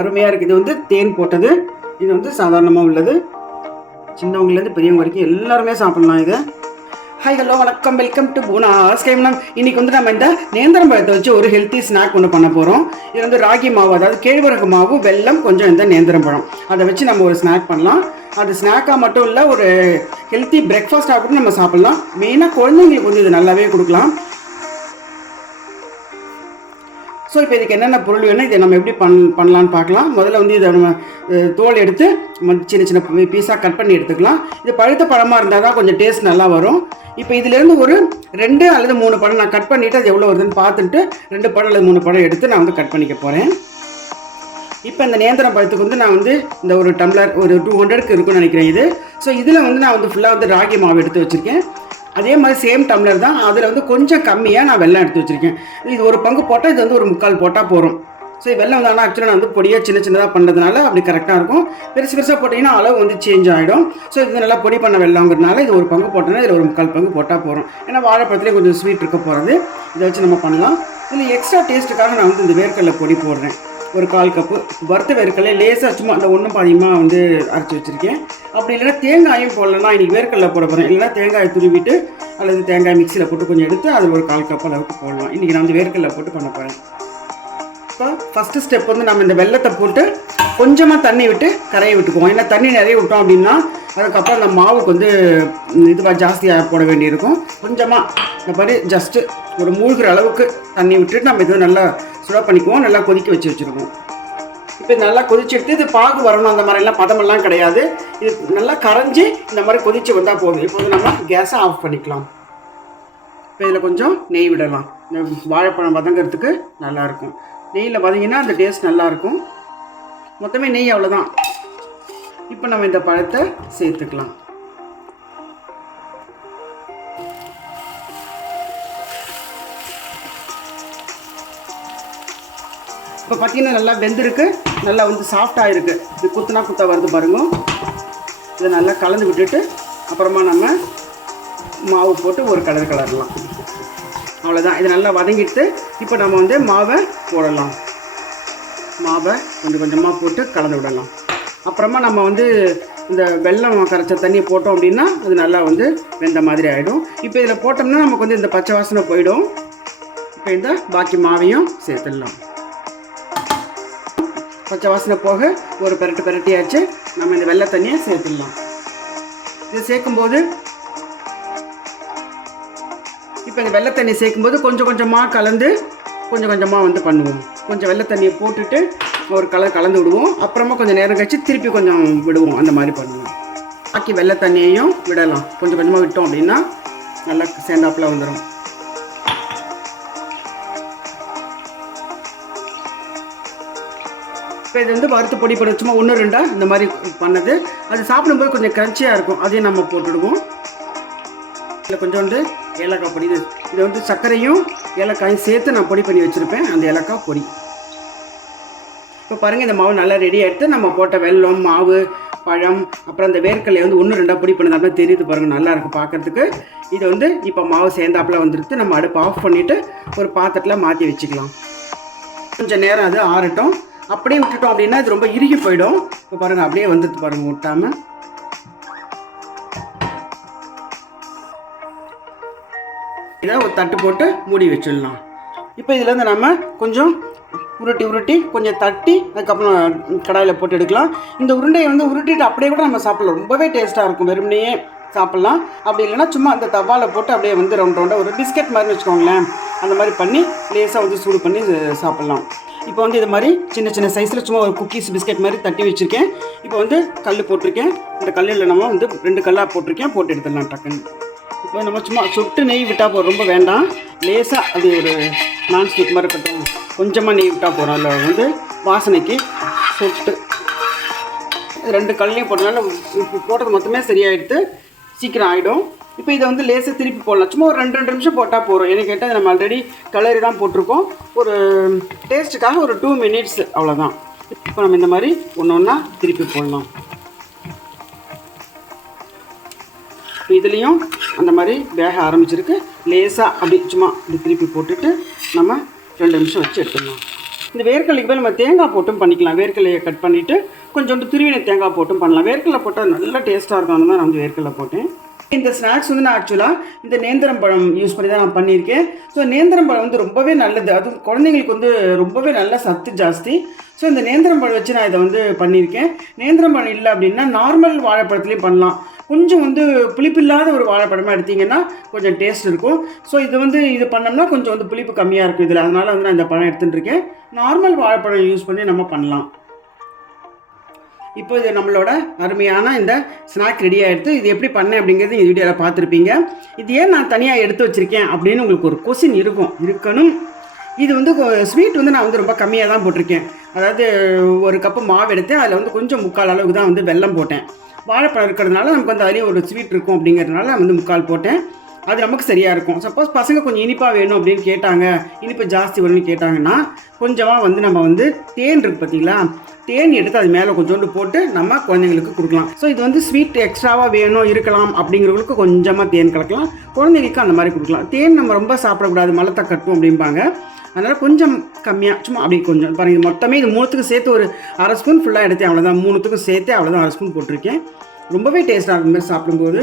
அருமையாக இருக்குது இது வந்து தேன் போட்டது. இது வந்து சாதாரணமாக உள்ளது. சின்னவங்கலேருந்து பெரியவங்க வரைக்கும் எல்லாருமே சாப்பிட்லாம் இதை. ஹாய் ஹலோ வணக்கம். வெல்கம் டு பூனா ஸ்கைம்னம் இன்னைக்கு வந்து நம்ம இந்த நேந்திரம் பழத்தை வச்சு ஒரு ஹெல்த்தி ஸ்நாக் ஒன்று பண்ண போகிறோம் இது வந்து ராகி மாவு அதாவது கேழ்வரகு மாவு வெல்லம் கொஞ்சம் இந்த நேந்திரம் பழம். அதை வச்சு நம்ம ஒரு ஸ்நாக் பண்ணலாம். அது ஸ்நாக்காக மட்டும் இல்லை ஒரு ஹெல்த்தி பிரேக்ஃபாஸ்ட்டாக கூட நம்ம சாப்பிட்லாம். மெயினாக குழந்தைங்களுக்கு வந்து இது நல்லாவே கொடுக்கலாம். ஸோ இப்போ இதுக்கு என்னென்ன பொருள் வேணும் இதை நம்ம எப்படி பண் பண்ணலான்னு பார்க்கலாம். முதல்ல வந்து இதை நம்ம தோல் எடுத்து ம- சின்ன சின்ன பீஸாக கட் பண்ணி எடுத்துக்கலாம். இது பழுத்த பழமாக இருந்தால் தான் கொஞ்சம் டேஸ்ட் நல்லா வரும். இப்போ இதிலேருந்து ஒரு ரெண்டு அல்லது மூணு பழம் நான் கட் பண்ணிவிட்டு அது எவ்வளோ வருதுன்னு பார்த்துட்டு ரெண்டு பழம் அல்லது மூணு பழம் எடுத்து நான் வந்து கட் பண்ணிக்க போகிறேன் இப்போ இந்த நேந்திரம் பழத்துக்கு வந்து நான் வந்து இந்த ஒரு டம்ளர் ஒரு டூ ஹண்ட்ரட்க்கு இருக்கும்னு நினைக்கிறேன் இது. ஸோ இதில் வந்து நான் வந்து ஃபுல்லாக வந்து ராகி மாவு எடுத்து வச்சுருக்கேன். அதே மாதிரி சேம் டம்ளர் தான். அதில் வந்து கொஞ்சம் கம்மியாக நான் வெள்ளம் எடுத்து வச்சுருக்கேன். இது ஒரு பங்கு போட்டால் இது வந்து ஒரு முக்கால் போட்டால் போகிறோம் ஸோ வெள்ளம் வந்து ஆனால் ஆக்சுவலாக நான் வந்து பொடியாக சின்ன சின்னதாக பண்ணுறதுனால அப்படி கரெக்டாக இருக்கும். பெருசு பெருசாக போட்டிங்கன்னா அளவு வந்து சேஞ்ச் ஆகிடும் ஸோ இது நல்லா பொடி பண்ண வெள்ளங்கிறதுனால இது ஒரு பங்கு போட்டோன்னா இதில் ஒரு முக்கால் பங்கு போட்டால் போகிறோம் ஏன்னா வாழைப்பழத்துலேயே கொஞ்சம் ஸ்வீட் இருக்க போகிறது இதை வச்சு நம்ம பண்ணலாம். இதில் எக்ஸ்ட்ரா டேஸ்ட்டுக்காக நான் வந்து இந்த வேர்க்கடலை பொடி போடுறேன். ஒரு கால் கப்பு வறுத்த வேர்க்கடலை லேசாக சும்மா அந்த ஒன்றும் பாதியமாக வந்து அரைச்சி வச்சுருக்கேன். அப்படி இல்லைன்னா தேங்காயும் போடலன்னா இன்றைக்கி வேர்க்கடலை போட போகிறேன் இல்லைன்னா தேங்காயை துருவிட்டு அல்லது தேங்காய் மிக்சியில் போட்டு கொஞ்சம் எடுத்து அதில் ஒரு கால் கப் அளவுக்கு போடலாம். இன்றைக்கி நான் வந்து வேர்க்கடலை போட்டு பண்ண போகிறேன் இப்போ ஃபஸ்ட்டு ஸ்டெப் வந்து நம்ம இந்த வெள்ளத்தை போட்டு கொஞ்சமாக தண்ணி விட்டு கரையை விட்டுக்குவோம். ஏன்னா தண்ணி நிறைய விட்டோம் அப்படின்னா அதுக்கப்புறம் அந்த மாவுக்கு வந்து இதுவாக ஜாஸ்தியாக போட வேண்டியிருக்கும். கொஞ்சமாக இந்த மாதிரி ஜஸ்ட்டு ஒரு மூழ்கிற அளவுக்கு தண்ணி விட்டுட்டு நம்ம இதை நல்லா சுட பண்ணிக்குவோம். நல்லா கொதிக்க வச்சு வச்சுருக்கோம் இப்போ நல்லா கொதிச்சுட்டு இது பாகு வரணும். அந்த மாதிரிலாம் பதமெல்லாம் கிடையாது. இது நல்லா கரைஞ்சி இந்த மாதிரி கொதிச்சு வந்தால் போதும். இப்போ வந்து நம்ம கேஸை ஆஃப் பண்ணிக்கலாம். இப்போ இதில் கொஞ்சம் நெய் விடலாம். இந்த வாழைப்பழம் வதங்கிறதுக்கு நல்லாயிருக்கும் நெய்யில் வதங்கினா அந்த டேஸ்ட் நல்லாயிருக்கும் மொத்தமே நெய் அவ்வளோதான் இப்போ நம்ம இந்த பழத்தை சேர்த்துக்கலாம். இப்போ பார்த்தீங்கன்னா நல்லா வெந்திருக்கு நல்லா வந்து சாஃப்டாக இருக்குது இது குத்துனா குத்தா வருது பாருங்க. இதை நல்லா கலந்து விட்டுட்டு அப்புறமா நம்ம மாவு போட்டு ஒரு கலர் கலரலாம். அவ்வளோதான் இது நல்லா வதங்கிட்டு இப்போ நம்ம வந்து மாவை போடலாம். மாவை கொஞ்சம் கொஞ்சமாக போட்டு கலந்து விடலாம். அப்புறமா நம்ம வந்து இந்த வெல்லம் கரைச்ச தண்ணியை போட்டோம் அப்படின்னா அது நல்லா வந்து வெந்த மாதிரி ஆகிடும் இப்போ இதில் போட்டோம்னா நமக்கு வந்து இந்த பச்சை வாசனை போயிடும். இப்போ இந்த பாக்கி மாவையும் சேர்த்துடலாம். பச்சை வாசனை போக ஒரு பெரட்டு பெரட்டியாச்சு. நம்ம இந்த வெள்ளை தண்ணியை சேர்த்துடலாம். இது சேர்க்கும்போது இப்போ இந்த வெள்ளை தண்ணி சேர்க்கும்போது கொஞ்சம் கொஞ்சமாக கலந்து கொஞ்சம் கொஞ்சமாக வந்து பண்ணுவோம். கொஞ்சம் வெள்ளை தண்ணியை போட்டுட்டு ஒரு கலர் கலந்து விடுவோம். அப்புறமா கொஞ்சம் நேரம் கழிச்சு திருப்பி கொஞ்சம் விடுவோம். அந்த மாதிரி பண்ணுவோம் பாக்கி வெள்ளை தண்ணியையும் விடலாம். கொஞ்சம் கொஞ்சமாக விட்டோம் அப்படின்னா நல்லா சேர்ந்தாப்புல வந்துடும் இப்போ இது வந்து வறுத்து பொடி பண்ணி சும்மா ஒன்று ரெண்டா இந்த மாதிரி பண்ணது. அது சாப்பிடும்போது கொஞ்சம் கிரன்ச்சியாக இருக்கும். அதையும் நம்ம போட்டுடுவோம். இதில் கொஞ்சோண்டு ஏலக்காய் பொடி இது இது வந்து சர்க்கரையும் ஏலக்காயும் சேர்த்து நான் பொடி பண்ணி வச்சுருப்பேன். அந்த ஏலக்காய் பொடி. இப்போ பாருங்கள் இந்த மாவு நல்லா ரெடி ஆகிடுத்து நம்ம போட்ட வெல்லம் மாவு பழம் அப்புறம் அந்த வேர்க்கடலை வந்து ஒன்று ரெண்டாக பொடி பண்ணதால தெரியுது பாருங்கள் நல்லாயிருக்கு பார்க்குறதுக்கு பார்க்கறதுக்கு. இது வந்து இப்போ மாவு சேர்ந்தாப்புல வந்துடுத்து நம்ம அடுப்பு ஆஃப் பண்ணிவிட்டு ஒரு பாத்திரத்தில் மாற்றி வச்சுக்கலாம். கொஞ்சம் நேரம் அது ஆறட்டும். அப்படியே விட்டுட்டோம் அப்படின்னா இது ரொம்ப இறுகி போயிடும். இப்போ பாருங்கள் அப்படியே வந்துட்டு பாருங்கள் விட்டாமல் இதை ஒரு தட்டு போட்டு மூடி வச்சிடலாம். இப்போ இதுலேருந்து நம்ம கொஞ்சம் உருட்டி உருட்டி கொஞ்சம் தட்டி அதுக்கப்புறம் கடாயில் போட்டு எடுக்கலாம். இந்த உருண்டையை வந்து உருட்டிட்டு அப்படியே கூட நம்ம சாப்பிடலாம். ரொம்பவே டேஸ்ட்டாக இருக்கும். வெறுமனையே சாப்பிட்லாம். அப்படி இல்லைன்னா சும்மா அந்த தவாவில் போட்டு அப்படியே வந்து ரவுண்ட் ரவுண்டாக ஒரு பிஸ்கெட் மாதிரி வச்சுக்கோங்களேன். அந்த மாதிரி பண்ணி லேசாக வந்து சூடு பண்ணி சாப்பிட்லாம். இப்போ வந்து இது மாதிரி சின்ன சின்ன சைஸில் சும்மா ஒரு குக்கீஸ் பிஸ்கெட் மாதிரி தட்டி வச்சுருக்கேன். இப்போ வந்து கல் போட்டிருக்கேன். இந்த கல்லில் நம்ம வந்து ரெண்டு கல்லாக போட்டிருக்கேன். போட்டு எடுத்துடலாம் டக்குன்னு. இப்போ நம்ம சும்மா சுட்டு நெய் விட்டால் போதும் ரொம்ப வேண்டாம். லேசாக அது ஒரு நான்ஸ்டிக் மாதிரி இருக்கட்டும். கொஞ்சமாக நெய் விட்டால் போகிறோம் அதில் வந்து வாசனைக்கு சுட்டு. ரெண்டு கல்லையும் போட்டனால இப்போ போட்டது மொத்தமே சரியாயிடுது சீக்கிரம் ஆகிடும் இப்போ இதை வந்து லேசாக திருப்பி போடலாம். சும்மா ஒரு ரெண்டு ரெண்டு நிமிஷம் போட்டால் போகிறோம் ஏன்னு கேட்டால் நம்ம ஆல்ரெடி கலரி தான் போட்டிருக்கோம். ஒரு டேஸ்ட்டுக்காக ஒரு டூ மினிட்ஸ் அவ்வளோதான் இப்போ நம்ம இந்த மாதிரி ஒன்று ஒன்றா திருப்பி போடலாம். இதுலேயும் அந்த மாதிரி வேக ஆரம்பிச்சிருக்கு. லேசாக அப்படி சும்மா இப்படி திருப்பி போட்டுட்டு நம்ம ரெண்டு நிமிஷம் வச்சு எடுத்துடலாம். இந்த வேர்க்கடலைக்கு போய் நம்ம தேங்காய் போட்டும் பண்ணிக்கலாம். வேர்க்கடலையை கட் பண்ணிவிட்டு கொஞ்சோண்டு திருவினை தேங்காய் போட்டும் பண்ணலாம். வேர்க்கடலை போட்டால் நல்ல டேஸ்ட்டாக இருக்கும். தான் நான் வந்து வேர்க்கடலை போட்டேன். இந்த ஸ்நாக்ஸ் வந்து நான் ஆக்சுவலாக இந்த நேந்திரம் பழம் யூஸ் பண்ணி தான் நான் பண்ணியிருக்கேன். ஸோ நேந்திரம் பழம் வந்து ரொம்பவே நல்லது. அதுவும் குழந்தைங்களுக்கு வந்து ரொம்பவே நல்ல சத்து ஜாஸ்தி. ஸோ இந்த நேந்திரம் பழம் வச்சு நான் இதை வந்து பண்ணியிருக்கேன். நேந்திரம் பழம் இல்லை அப்படின்னா நார்மல் வாழைப்பழத்துலேயும் பண்ணலாம். கொஞ்சம் வந்து புளிப்பில்லாத ஒரு வாழைப்பழமாக எடுத்தீங்கன்னா கொஞ்சம் டேஸ்ட் இருக்கும். ஸோ இது வந்து இது பண்ணோம்னா கொஞ்சம் வந்து புளிப்பு கம்மியாக இருக்கும் இதில். அதனால் வந்து நான் இந்த பழம் எடுத்துகிட்டு இருக்கேன். நார்மல் வாழைப்பழம் யூஸ் பண்ணி நம்ம பண்ணலாம். இப்போ இது நம்மளோட அருமையான இந்த ஸ்நாக் ரெடி ஆகிடுது இது எப்படி பண்ணேன் அப்படிங்கிறது இந்த வீடியோவில் பார்த்துருப்பீங்க. இது ஏன் நான் தனியாக எடுத்து வச்சுருக்கேன் அப்படின்னு உங்களுக்கு ஒரு கொஸ்டின் இருக்கும். இருக்கணும். இது வந்து ஸ்வீட் வந்து நான் வந்து ரொம்ப கம்மியாக தான் போட்டிருக்கேன். அதாவது ஒரு கப்பு மாவு எடுத்து அதில் வந்து கொஞ்சம் முக்கால் அளவுக்கு தான் வந்து வெல்லம் போட்டேன். வாழைப்பழம் இருக்கிறதுனால நமக்கு வந்து அதுலேயும் ஒரு ஸ்வீட் இருக்கும் அப்படிங்கிறதுனால நான் வந்து முக்கால் போட்டேன். அது நமக்கு சரியாக இருக்கும். சப்போஸ் பசங்க கொஞ்சம் இனிப்பாக வேணும் அப்படின்னு கேட்டாங்க இனிப்பு ஜாஸ்தி வேணும்னு கேட்டாங்கன்னா கொஞ்சமாக வந்து நம்ம வந்து தேன் இருக்குது பார்த்தீங்களா தேன் எடுத்து அது மேலே கொஞ்சோண்டு போட்டு நம்ம குழந்தைங்களுக்கு கொடுக்கலாம். ஸோ இது வந்து ஸ்வீட் எக்ஸ்ட்ராவாக வேணும் இருக்கலாம் அப்படிங்கிறவங்களுக்கு கொஞ்சமாக தேன் கலக்கலாம். குழந்தைங்களுக்கு அந்த மாதிரி கொடுக்கலாம். தேன் நம்ம ரொம்ப சாப்பிடக்கூடாது மலத்தை கட்டும் அப்படிம்பாங்க. அதனால் கொஞ்சம் கம்மியாக சும்மா அப்படி கொஞ்சம். பாருங்கள் மொத்தமே இது மூணுத்துக்கும் சேர்த்து ஒரு அரை ஸ்பூன் ஃபுல்லாக எடுத்தேன் அவ்வளோதான் மூணுத்துக்கும் சேர்த்து அவ்வளோதான் அரை ஸ்பூன் போட்டிருக்கேன். ரொம்பவே டேஸ்ட்டாக இருக்கும் மாதிரி சாப்பிடும்போது.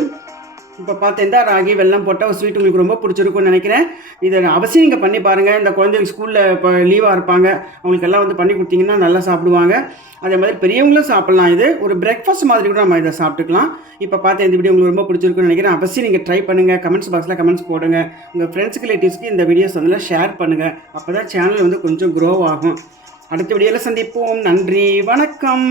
இப்போ பார்த்தீங்கன்னா ராகி வெள்ளம் போட்டால் ஒரு ஸ்வீட் உங்களுக்கு ரொம்ப பிடிச்சிருக்கும்னு நினைக்கிறேன். இதை அவசியம் நீங்கள் பண்ணி பாருங்கள் இந்த குழந்தைங்க ஸ்கூலில் இப்போ லீவாக இருப்பாங்க. அவங்களுக்கு எல்லாம் வந்து பண்ணி கொடுத்தீங்கன்னா நல்லா சாப்பிடுவாங்க. அதே மாதிரி பெரியவங்களும் சாப்பிட்லாம். இது ஒரு பிரேக்ஃபாஸ்ட் மாதிரி கூட நம்ம இதை சாப்பிட்டுக்கலாம். இப்போ பார்த்து இந்த வீடியோ உங்களுக்கு ரொம்ப பிடிச்சிருக்குன்னு நினைக்கிறேன். அவசியம் நீங்கள் ட்ரை பண்ணுங்கள் கமெண்ட்ஸ் பாக்ஸில் கமெண்ட்ஸ் போடுங்க. உங்கள் ஃப்ரெண்ட்ஸ் ரிலேட்டிவ்ஸ்க்கு இந்த வீடியோஸ் வந்து ஷேர் பண்ணுங்கள் அப்போ தான் சேனல் வந்து கொஞ்சம் க்ரோ ஆகும். அடுத்த வீடியோவில் சந்திப்போம். நன்றி. வணக்கம்.